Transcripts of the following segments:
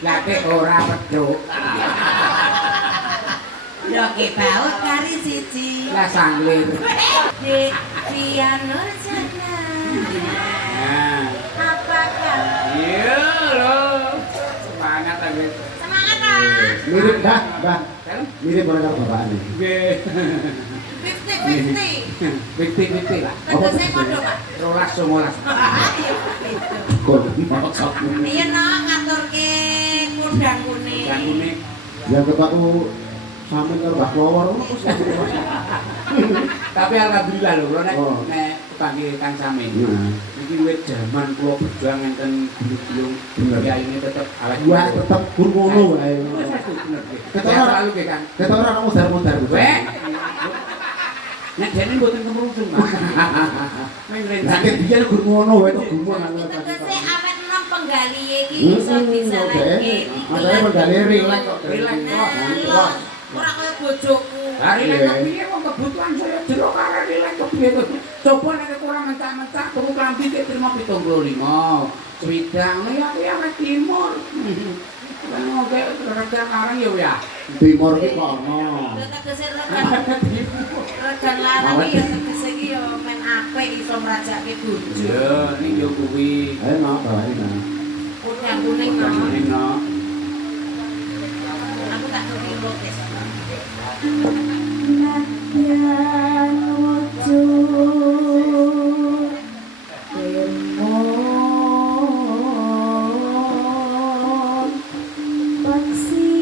Lagi ora pedhok. Ya ke baut kari siji. Lah sanglir. Dek Piano sana. Nah. Apa kau? Iya loh. Semangat lagi. Semangat ah. Mirip dah, Bang. Mirip orang karo bapak nih. Nggih. 50-50. 50-50 lah. Tegese padha, Pak. 12-19. Kok maksud Iya no, ngaturke kudang kuning. Yang unik. yang ketemu sampe karo Mbah Klowor ngono kok sing Tapi alhamdulillah lho, kalau Oh. nek panggil Kang Samin. Nah, Iki wit jaman kula berjuang enten gulung Bener. ya ini tetep awet gua tetep pun ngono wae. bener nggih. Ketok Saya ora- selalu nggih Kang. Ketok ora ono modar-modar. Weh. Nek jane mboten kemrungsung, Mas. Ming Sakit rencana. biyen gur ngono wae tok gumon Iki tegese awet enom penggali iki Hmm, iso disalahke. Masalahnya penggali rileks kok. Rileks kok. Nah, ora kaya bojoku. Hari lek kepiye wong kebutuhan saya jero karo rileks kepiye to. Coba nek kurang mencak-mencak tuku klambi ki terima 75. Swidang ya aku ya mek timur. Kan oke rega karang ya. Timur ki kok ono. Lha tegese regan larang iki ya tegese iki ya men apik iso mrajake bojo. Ya, ning yo kuwi. Ayo no, bawain no. Kudang kuning no. Ning no. Aku tak tuki lukis. Nadyan wujud Timon Paksi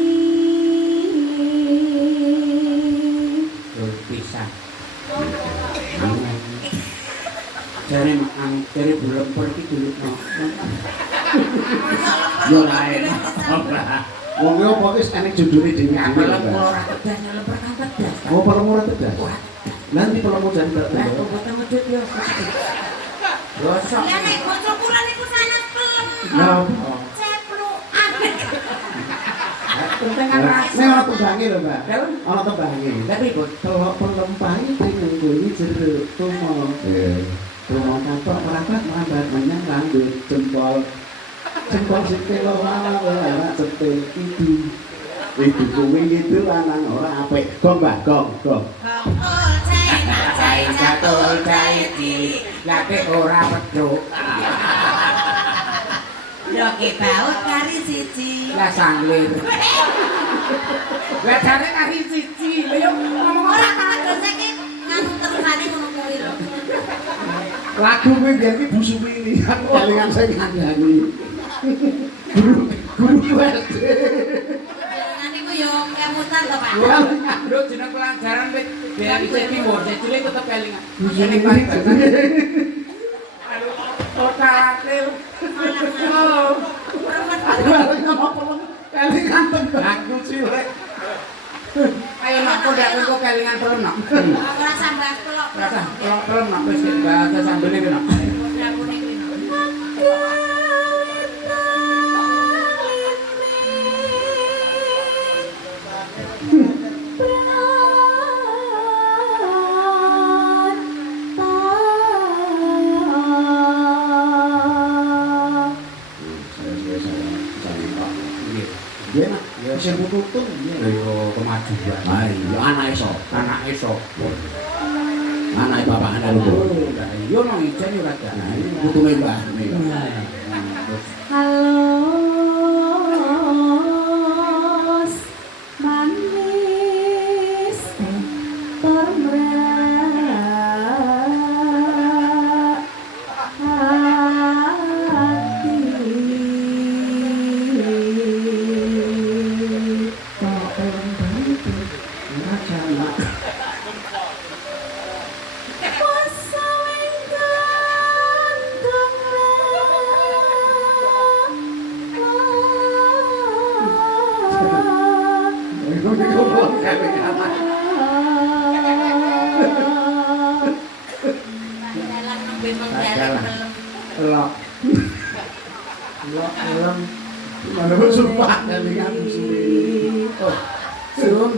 Pisan. Jare bulan pergi dulu no. Yo lae. Wong yo apa wis enek judule dhewe. Kalau ora tegas nyelempar kan tegas. Oh, pelemu ora tegas. Nanti pelemu jan Lah tegas. kok boten medhit yo. Gosok. Ya nek bojo kula niku sanes pelem. Nah, Ceplukan. Penting kan rasa. nek ana tembange lho, Mbak. Dalam. Ana tembange. Tapi kok Telok pelempai dengan kuwi jeruk tumo. Tumo kantor merapat merambat menyang rambut jempol. Jempol sikil ora ora cetil idu. Idu kuwi itu lanang ora apik. Gong, Mbak, gong. Gongkol cai catul cai cilik. lagi ora pedhok. Ya ke baut kari siji. Lah sanglir. Lah jare kari siji. Lha yo ngomong Ora ora tegese iki nganu terusane ngono kuwi lho. Lagu kuwi biyen ki Bu Suwini kelingan sing ngandani. Guru SD. Jangan niku yo kemutan to, Pak. Lho jeneng pelajaran wit biar bisa timur, cilik tetep kelingan. Ini paling bagus. Aduh, totalate. Oh, Kelingan tembangku cilik. ayo nak kodak kowe kok kelingan pelem nak. Ora sambah telok. Rasa pelem nak wis bahasa sambene ki nak. Kudang kuning kuwi. Dia nak, bisa tutun dia. Ayo kemajuan. Ayo anak esok, Anak esok. anak bapak anak lu. Lah iya nang ijen yo rada. Nah ini tutune mbah. Halus manis termerak hati kok belum tentu Macam kuasa Dalan nembe menggalak pelem. Elok. Elok elem. mana pun sumpah kelingan Bu Suwini. Oh. Sun.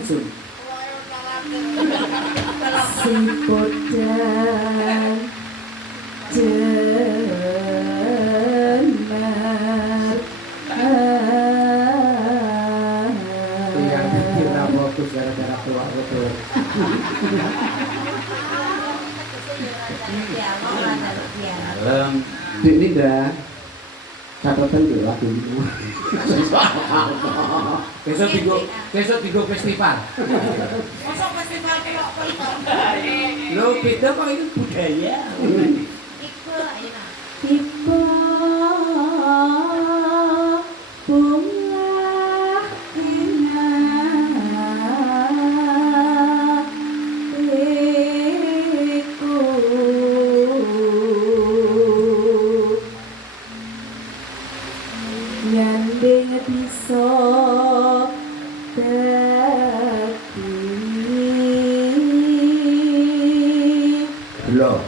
si podang jenar catatan dulu lagu ini. Besok digo festival. Mosok festival kelok pelok. Lo beda kok itu budaya. Iku lah ya. tiba bunga enak iku nyanding bisa dadi Lho.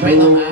sampai to, Mas.